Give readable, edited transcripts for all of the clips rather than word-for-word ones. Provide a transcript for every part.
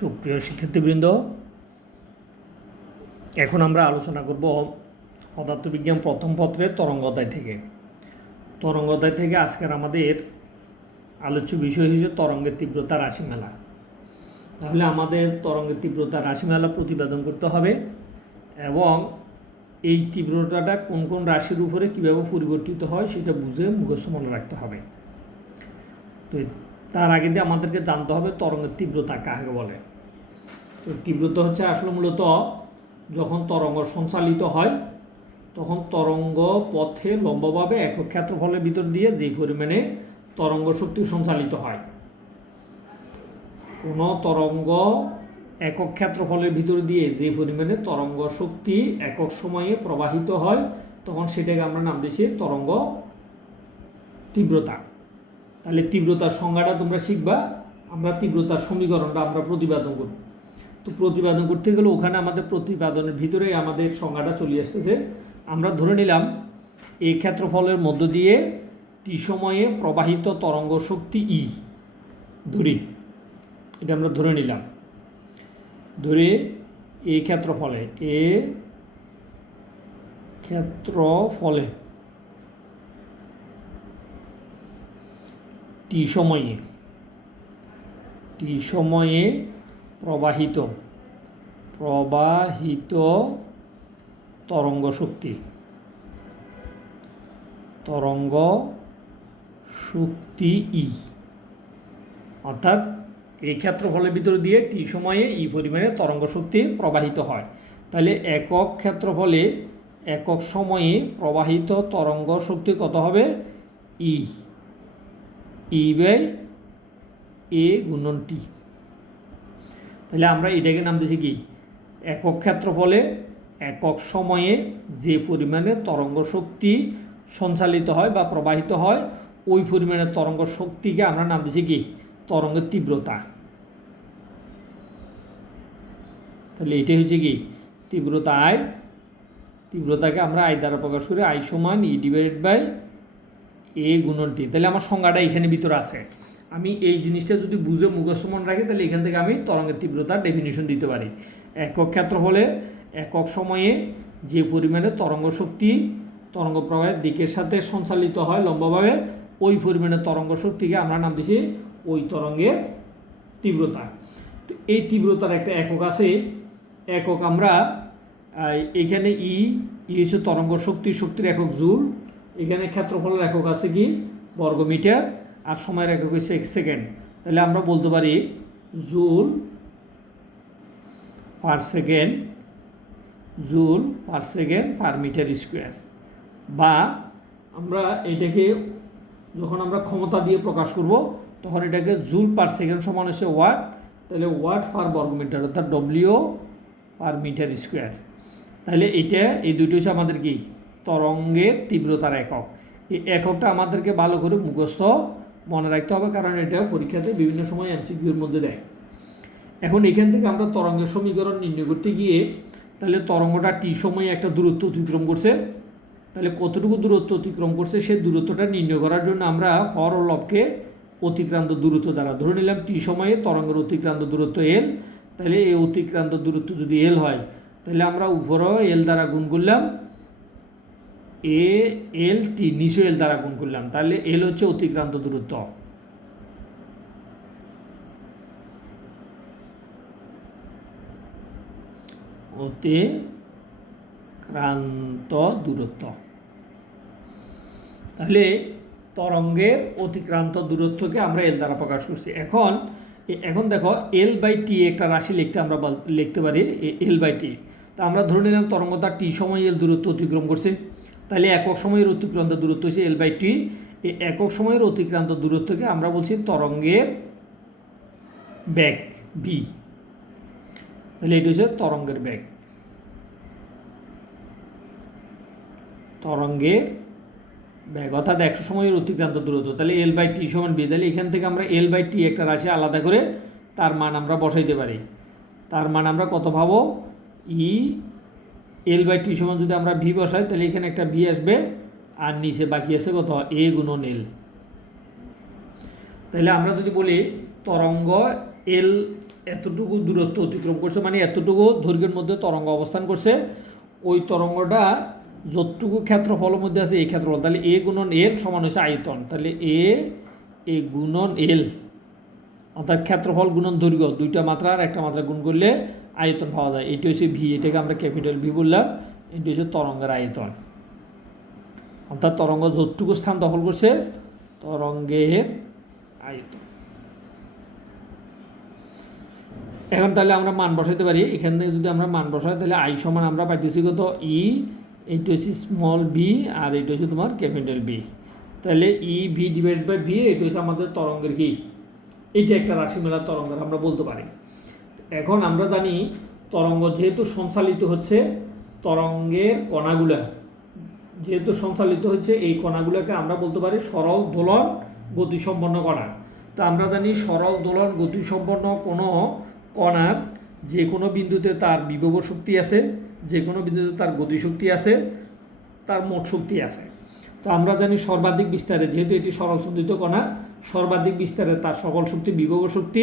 সুপ্রিয় শিক্ষার্থীবৃন্দ, এখন আমরা আলোচনা করব পদার্থবিজ্ঞান প্রথম পত্রের তরঙ্গ অধ্যায় থেকে। তরঙ্গ অধ্যায় থেকে আজকের আমাদের আলোচ্য বিষয় হিসেবে তরঙ্গের তীব্রতা রাশিমালা। তাহলে আমাদের তরঙ্গের তীব্রতা রাশিমালা প্রতিপাদন করতে হবে এবং এই তীব্রতাটা কোন কোন রাশির উপরে কীভাবে পরিবর্তিত হয় সেটা বুঝে মুখস্থ মনে রাখতে হবে। তো তার আগে দিয়ে আমাদেরকে জানতে হবে তরঙ্গের তীব্রতা কাকে বলে। তো তীব্রতা হচ্ছে আসলে মূলত যখন তরঙ্গ সঞ্চালিত হয় তখন তরঙ্গ পথে লম্বভাবে একক ক্ষেত্রফলের ভিতর দিয়ে যেই পরিমাণে তরঙ্গ শক্তি সঞ্চালিত হয়, কোনো তরঙ্গ একক ক্ষেত্রফলের ভিতর দিয়ে যে পরিমাণে তরঙ্গ শক্তি একক সময়ে প্রবাহিত হয় তখন সেটাকে আমরা নাম দিয়েছি তরঙ্গ তীব্রতা। তাহলে তীব্রতার সংজ্ঞাটা তোমরা শিখবা, আমরা তীব্রতার সমীকরণটা আমরা প্রতিপাদন করব। তো প্রতিপাদন করতে গেলে ওখানে আমাদের প্রতিপাদনের ভিতরে আমাদের সংজ্ঞাটা চলে আসতেছে। আমরা ধরে নিলাম এই ক্ষেত্রফলের মধ্য দিয়ে টি সময়ে প্রবাহিত তরঙ্গ শক্তি ই ধরি, এটা আমরা ধরে নিলাম। ধরে এই ক্ষেত্রফলে টি সময়ে প্রবাহিত তরঙ্গ শক্তি ই, অর্থাৎ এই ক্ষেত্রফলের ভিতর দিয়ে টি সময়ে ই পরিমাণে তরঙ্গ শক্তি প্রবাহিত হয়। তাহলে একক ক্ষেত্রফলে একক সময়ে প্রবাহিত তরঙ্গ শক্তি কত হবে? ই বাই এ গুণন টি। তাহলে আমরা এটাকে নাম দিয়েছি কি, একক ক্ষেত্রফলে একক সময়ে যে পরিমাণে তরঙ্গ শক্তি সঞ্চালিত হয় বা প্রবাহিত হয় ওই পরিমাণে তরঙ্গ শক্তিকে আমরা নাম দিয়েছি কি, তরঙ্গের তীব্রতা। তাহলে এটাই হচ্ছে কি তীব্রতা আই। তীব্রতাকে আমরা আই দ্বারা প্রকাশ করি, আই সমান ই ডিভাইডেড বাই এ গুণন টি। তাহলে আমার সংজ্ঞাটা এখানে ভিতরে আছে। আমি এই জিনিসটা যদি বুঝে মুখস্থ মনে রাখি তাহলে এখান থেকে আমি তরঙ্গের তীব্রতার ডেফিনিশন দিতে পারি। একক ক্ষেত্রফলে একক সময়ে যে পরিমাণে তরঙ্গ শক্তি তরঙ্গ প্রবাহের দিকের সাথে সঞ্চালিত হয় লম্বভাবে ওই পরিমাণে তরঙ্গ শক্তিকে আমরা নাম দিয়েছি ওই তরঙ্গের তীব্রতা। তো এই তীব্রতার একটা একক আছে, একক আমরা এখানে ই হচ্ছে তরঙ্গ শক্তির একক জুল, এখানে ক্ষেত্রফলের একক আছে কি বর্গমিটার, আর সময়ের একক হচ্ছে সেকেন্ড। তাহলে আমরা বলতে পারি joule per second per metre square. বা আমরা এটাকে যখন আমরা ক্ষমতা দিয়ে প্রকাশ করব তখন এটাকে জুল পার সেকেন্ড সমান হচ্ছে ওয়াট, তাহলে ওয়াট পার বর্গমিটার অর্থাৎ ডব্লিউ পার মিটার স্কোয়ার। তাহলে এই দুটো হচ্ছে আমাদের কি তরঙ্গের তীব্রতার একক। এই এককটা আমাদেরকে ভালো করে মুখস্থ মনে রাখতে হবে, কারণ এটা পরীক্ষাতে বিভিন্ন সময় এমসিকিউর মধ্যে দেয়। এখন এখান থেকে আমরা তরঙ্গের সমীকরণ নির্ণয় করতে গিয়ে তাহলে তরঙ্গটা টি সময়ে একটা দূরত্ব অতিক্রম করছে, তাহলে কতটুকু দূরত্ব অতিক্রম করছে সেই দূরত্বটা নির্ণয় করার জন্য আমরা হর ও লবকে অতিক্রান্ত দূরত্ব দ্বারা ধরে নিলাম। টি সময়ে তরঙ্গের অতিক্রান্ত দূরত্ব এল, তাহলে এই অতিক্রান্ত দূরত্ব যদি এল হয় তাহলে আমরা উপরেও এল দ্বারা গুণ করলাম, এল টি নিচে এল দ্বারা গুণ করলাম, তাহলে এল হচ্ছে অতিক্রান্ত দূরত্ব। তাহলে তরঙ্গের অতিক্রান্ত দূরত্বকে আমরা এল দ্বারা প্রকাশ করছি। এখন দেখো এল বাই টি একটা রাশি লিখতে পারি এল বাই টি। তা আমরা ধরে নিলাম তরঙ্গটা টি সময় এল দূরত্ব অতিক্রম করছে, তাহলে একক সময়ের অতিক্রান্ত দূরত্ব হচ্ছে এল বাই টি। এই একক সময়ের অতিক্রান্ত দূরত্বকে আমরা বলছি তরঙ্গের বেগ ভি। তাহলে এটি হচ্ছে তরঙ্গের বেগ, অর্থাৎ 100 সময়ের অতিক্রান্ত দূরত্ব। তাহলে এল বাই টি সমান ভি। তাহলে এখান থেকে আমরা এল বাই টি একটা রাশি আলাদা করে তার মান আমরা বসাইতে পারি। তার মান আমরা কত পাবো? এল বাই টি সমান যদি আমরা ভি বসাই তাহলে এখানে একটা ভি আসবে আর নিচে বাকি আছে কত? এ গুণন এল। তাহলে আমরা যদি বলি তরঙ্গ এল এতটুকু দূরত্ব অতিক্রম করছে, মানে এতটুকু দৈর্ঘ্যের মধ্যে তরঙ্গ অবস্থান করছে, ওই তরঙ্গটা যতটুকু ক্ষেত্রফলের মধ্যে আছে এই ক্ষেত্রফল, তাহলে এ গুণন এল সমান হচ্ছে আয়তন, তাহলে এ গুণন এল অর্থাৎ ক্ষেত্রফল গুণন দৈর্ঘ্য, দুইটা মাত্রা আর একটা মাত্রা গুণ করলে আয়তন পাওয়া যায়। এটি হচ্ছে ভি, এটাকে আমরা ক্যাপিটাল ভি বললাম, এটি হচ্ছে তরঙ্গের আয়তন, অর্থাৎ তরঙ্গ যতটুকু স্থান দখল করছে তরঙ্গের আয়তন। এখন তাহলে আমরা মান বসাইতে পারি, এখান থেকে যদি আমরা মান বসাই তাহলে আই সমান আমরা পাইতেছি কত ই, এইটা হচ্ছে স্মল বি আর এইটা হচ্ছে তোমার ক্যাপিটাল বি, তাহলে E V divide by V, এটা হচ্ছে আমাদের তরঙ্গের কি, এইটা একটা রাশিমেলার তরঙ্গের আমরা বলতে পারি। এখন আমরা জানি তরঙ্গ যেহেতু সঞ্চালিত হচ্ছে, তরঙ্গের কণাগুলা যেহেতু সঞ্চালিত হচ্ছে, এই কণাগুলোকে আমরা বলতে পারি সরল দোলন গতিসম্পন্ন কণা। তা আমরা জানি সরল দোলন গতিসম্পন্ন কোনো কণার যে কোনো বিন্দুতে তার বিভব শক্তি আছে, যে কোনো বিন্দুতে তার গতিশক্তি আছে, তার মোট শক্তি আছে। তো আমরা জানি সর্বাধিক বিস্তারে, যেহেতু এটি সরল সঞ্চিত কণা, সর্বাধিক বিস্তারে তার সকল শক্তি বিভব শক্তি,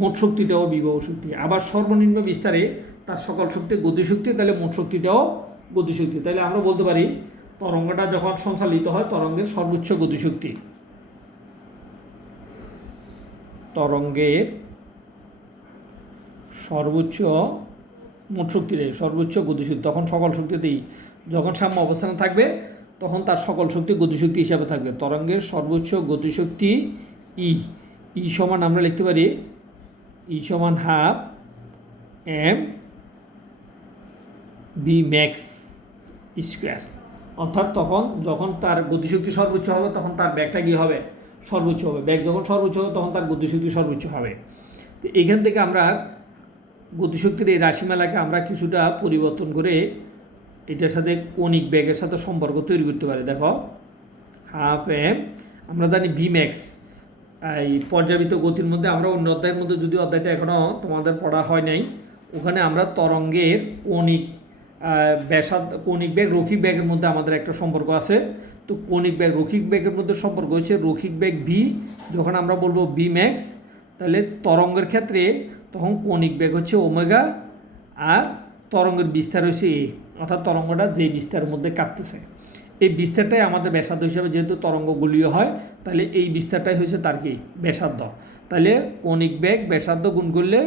মোট শক্তিটাও বিভব শক্তি। আবার সর্বনিম্ন বিস্তারে তার সকল শক্তি গতিশক্তি, তাহলে মোট শক্তিটাও গতিশক্তি। তাহলে আমরা বলতে পারি তরঙ্গটা যখন সঞ্চালিত হয় তরঙ্গের সর্বোচ্চ গতিশক্তি, তরঙ্গের সর্বোচ্চ মোট শক্তি নেই, সর্বোচ্চ গতিশক্তি, তখন সকল শক্তিতেই যখন সাম্য অবস্থানে থাকবে তখন তার সকল শক্তি গতিশক্তি হিসাবে থাকবে। তরঙ্গের সর্বোচ্চ গতিশক্তি ই সমান আমরা লিখতে পারি ই সমান half M B max square, অর্থাৎ তখন যখন তার গতিশক্তি সর্বোচ্চ হবে তখন তার ব্যাগটা কী হবে, সর্বোচ্চ হবে। ব্যাগ যখন সর্বোচ্চ হবে তখন তার গতিশক্তি সর্বোচ্চ হবে। তো এখান থেকে আমরা গতিশক্তির এই রাশিমালাকে আমরা কিছুটা পরিবর্তন করে এটার সাথে কৌণিক ব্যাগের সাথে সম্পর্ক তৈরি করতে পারি। দেখো হাফ এম, আমরা জানি ভি ম্যাক্স, এই পর্যাবৃত্ত গতির মধ্যে আমরা অন্য অধ্যায়ের মধ্যে, যদি অধ্যায়টা এখনও তোমাদের পড়া হয় নাই, ওখানে আমরা তরঙ্গের কৌণিক ব্যাসার্ধ, কৌণিক ব্যাগ রৈখিক ব্যাগের মধ্যে আমাদের একটা সম্পর্ক আছে। তো কৌণিক ব্যাগ রৈখিক ব্যাগের মধ্যে সম্পর্ক হচ্ছে রৈখিক ব্যাগ ভি, যখন আমরা বলবো বি ম্যাক্স, তাহলে তরঙ্গের ক্ষেত্রে তখন কৌণিক ব্যাগ হচ্ছে ওমেগা আর তরঙ্গের বিস্তার হচ্ছে এ, অর্থাৎ তরঙ্গটা যে বিস্তারের মধ্যে কাঁপতেছে, এই বিস্তারটাই আমাদের ব্যাসার্ধ হিসাবে, যেহেতু তরঙ্গ গোলীয় হয় তাহলে এই বিস্তারটাই হচ্ছে তার কি ব্যাসার্ধ। তাহলে কৌণিক ব্যাগ ব্যাসার্ধ গুণ করলে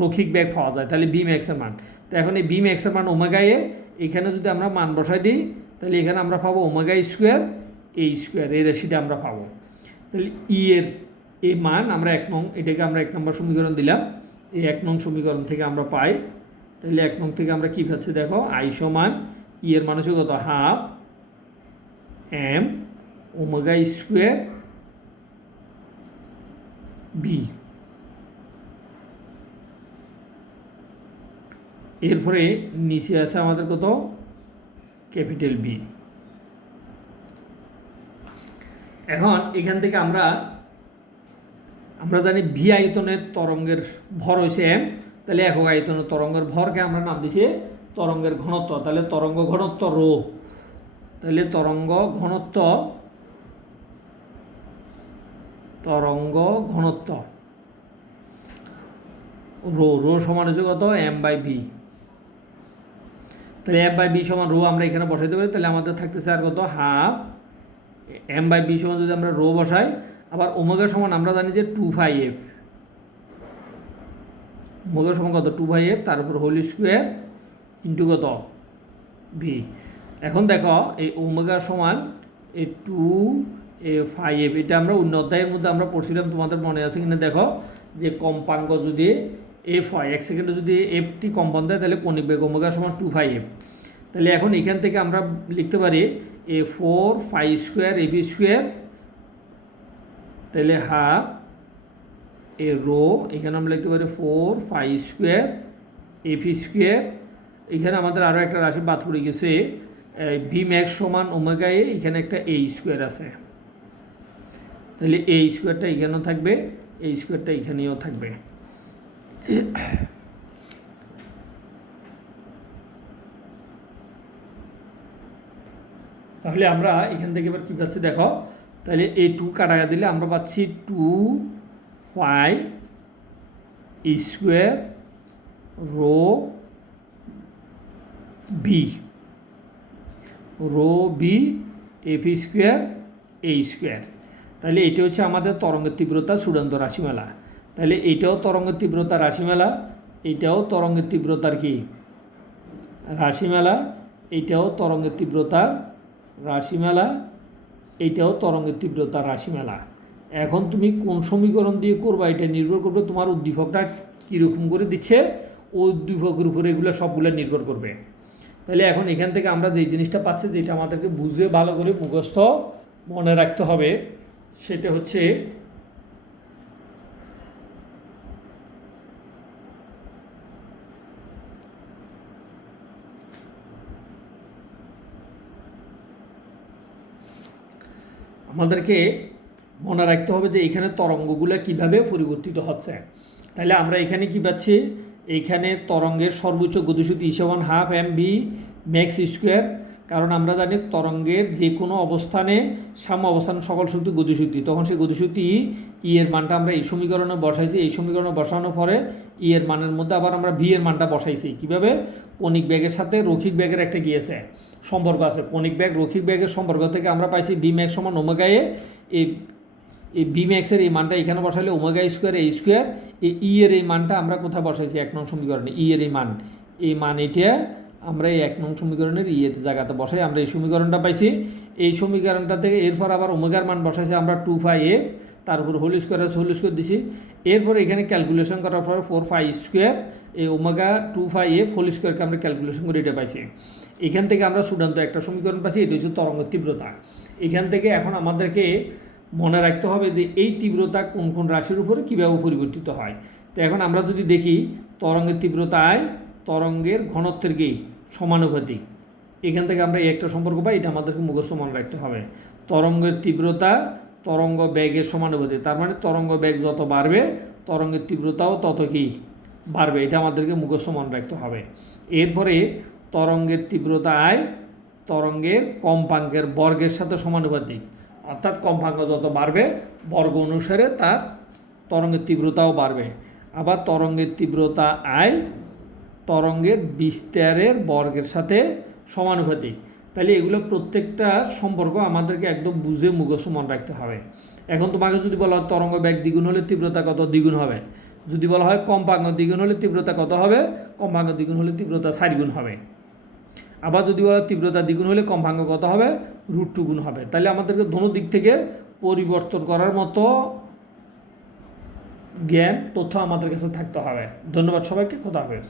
রৈখিক ব্যাগ পাওয়া যায়, তাহলে বি ম্যাক্সের মান। তো এখন এই বি ম্যাক্সের মান ওমেগা এ, এখানে যদি আমরা মান বসাই দিই তাহলে এখানে আমরা পাবো ওমেগা স্কোয়ার এ স্কোয়ার, এই রাশিটা আমরা পাবো। তাহলে ই এর এই মান আমরা এটাকে আমরা 1 নম্বর সমীকরণ দিলাম, এই 1 নং সমীকরণ থেকে আমরা পাই। তাহলে 1 নং থেকে আমরা কী পাচ্ছি দেখো, আই সমান ই এর মান হচ্ছে কত, half m omega square B. এরপরে নিচে আছে আমাদের কত, ক্যাপিটাল বি। এখন এখান থেকে আমরা জানি ভি আয়তনের তরঙ্গের ভর হয়েছে এম, তাহলে একক আয়তনের তরঙ্গের ভরকে আমরা নাম দিচ্ছি তরঙ্গের ঘনত্ব, তাহলে তরঙ্গ ঘনত্ব রো, তাহলে তরঙ্গ ঘনত্ব রো সমান হচ্ছে কত, এম বাই ভি। তাহলে এম বাই বি সমান রো আমরা এখানে বসাইতে পারি, তাহলে আমাদের থাকতেছে আর কত, হাফ এম বাই বি সমান যদি আমরা রো বসাই, আবার ওমেগা সমান আমরা জানি যে 2πf, ওমেগা সমান কত 2πf, তার উপর হোল স্কোয়ার ইন্টু কত ভি। এখন দেখো এই ওমেগা সমান এই 2πf, এটা আমরা অন্য অধ্যায়ের মধ্যে আমরা পড়ছিলাম, তোমাদের মনে আছে কিনা দেখো, যে কম্পাঙ্ক যদি এফ হয়, 1 সেকেন্ডে যদি এফটি কম্পাঙ্ক দেয় তাহলে কৌণিক বেগ ওমেগা সমান 2πf। তাহলে এখন এখান থেকে আমরা লিখতে পারি এ 4π স্কোয়ার এফ স্কোয়ার, তাহলে হাফ এ রো, এখানে আমরা লিখতে পারি 4π স্কোয়ার এফ স্কোয়ার। এখানে আমাদের আরও একটা রাশি বাদ পড়ে গেছে, ভি ম্যাক্স সমান ওমেগা এ, এখানে একটা এ স্কোয়ার আছে, তাহলে এই স্কোয়ারটা এখানেও থাকবে, এই স্কোয়ারটা এখানেও থাকবে। তাহলে আমরা এখান থেকে এবার কী পাচ্ছি দেখো, তাহলে এই 2 কাটা দিলে আমরা পাচ্ছি 2π square rho B F square A square. তাহলে এটা হচ্ছে আমাদের তরঙ্গের তীব্রতা চূড়ান্ত রাশিমালা। তাহলে এইটাও তরঙ্গের তীব্রতা রাশিমালা, এইটাও তরঙ্গের তীব্রতার কি রাশিমালা, এইটাও তরঙ্গের তীব্রতার রাশিমালা, এইটাও তরঙ্গের তীব্রতার রাশিমালা। এখন তুমি কোন সমীকরণ দিয়ে করবা এটা নির্ভর করবে তোমার উদ্দীপকটা কীরকম করে দিচ্ছে, ও উদ্দীপকের উপরে এগুলো সবগুলো নির্ভর করবে। তাহলে এখন এখান থেকে আমরা যে জিনিসটা পাচ্ছি, যেটা আমাদেরকে বুঝে ভালো করে মুখস্থ মনে রাখতে হবে, সেটা হচ্ছে আমাদেরকে মনে রাখতে হবে যে এখানে তরঙ্গগুলো কিভাবে পরিবর্তিত হচ্ছে। তাহলে আমরা এখানে কি পাচ্ছি, এইখানে তরঙ্গের সর্বোচ্চ গতিশক্তি ইসওয়ান half M B max square. কারণ আমরা জানি তরঙ্গের যে কোনো অবস্থানে সাম্য অবস্থান সকল শক্তি গতিশক্তি, তখন সেই গতিশক্তি ই এর মানটা আমরা এই সমীকরণে বসাইছি। এই সমীকরণে বসানোর পরে ই এর মানের মধ্যে আবার আমরা ভি এর মানটা বসাইছি। কীভাবে? কণিক ব্যাগের সাথে রৈখিক ব্যাগের একটা গিয়েছে সম্পর্ক আছে। কণিক ব্যাগ রৈখিক ব্যাগের সম্পর্ক থেকে আমরা পাইছি বি ম্যাক্স সমান ওমেগা এ। এই বি ম্যাক্সের এই মানটা এখানে বসাইলে ওমেগা স্কোয়ার এ স্কোয়ার। এই ই এর এই মানটা আমরা কোথায় বসাইছি? 1 নং সমীকরণে। ই এর এই মান এটা আমরা এই 1 নং সমীকরণের ই এর জায়গাতে বসাই, আমরা এই সমীকরণটা পাইছি। এই সমীকরণটা থেকে এরপর আবার ওমেগার মান বসাইছি আমরা 2πf, তার উপর হোল স্কোয়ার দিছি। এরপর এখানে ক্যালকুলেশন করার পর 4π স্কোয়ার এই ওমেগা 2πf হোল স্কোয়ারকে আমরা ক্যালকুলেশন করে এটা পাইছি। এখান থেকে আমরা চূড়ান্ত একটা সমীকরণ পাইছি, এটা হচ্ছে তরঙ্গের তীব্রতা। এখান থেকে এখন আমাদেরকে মনে রাখতে হবে যে এই তীব্রতা কোন কোন রাশির উপরে কীভাবে পরিবর্তিত হয়। তো এখন আমরা যদি দেখি তরঙ্গের তীব্রতায় তরঙ্গের ঘনত্বের কি সমানুপাতিক, এখান থেকে আমরা এই একটা সম্পর্ক পাই, এটা আমাদেরকে মুখস্থ মনে রাখতে হবে। তরঙ্গের তীব্রতা তরঙ্গ বেগের সমানুপাতিক, তার মানে তরঙ্গ বেগ যত বাড়বে তরঙ্গের তীব্রতাও তত কি বাড়বে, এটা আমাদেরকে মুখস্থ মনে রাখতে হবে। এরপরে তরঙ্গের তীব্রতায় তরঙ্গের কম্পাঙ্কের বর্গের সাথে সমানুপাতিক, অর্থাৎ কম্পাঙ্ক যত বাড়বে বর্গ অনুসারে তার তরঙ্গের তীব্রতাও বাড়বে। আবার তরঙ্গের তীব্রতা আয় তরঙ্গের বিস্তারের বর্গের সাথে সমানুপাতিক। তাহলে এগুলো প্রত্যেকটা সম্পর্ক আমাদেরকে একদম বুঝে মুখস্থ মনে রাখতে হবে। এখন তোমাকে যদি বলা হয় তরঙ্গ বেগ দ্বিগুণ হলে তীব্রতা কত দ্বিগুণ হবে, যদি বলা হয় কম্পাঙ্ক দ্বিগুণ হলে তীব্রতা কত হবে, কম্পাঙ্ক দ্বিগুণ হলে তীব্রতা 4 গুণ হবে। আবার যদি বলা তীব্রতা দ্বিগুণ হলে কম্পাঙ্ক কত হবে, √2 গুণ হবে। তাহলে আমাদেরকে দোনো দিক থেকে পরিবর্তন করার মতো জ্ঞান তথ্য আমাদের কাছে থাকতে হবে। ধন্যবাদ সবাইকে, খোদা হাফেজ।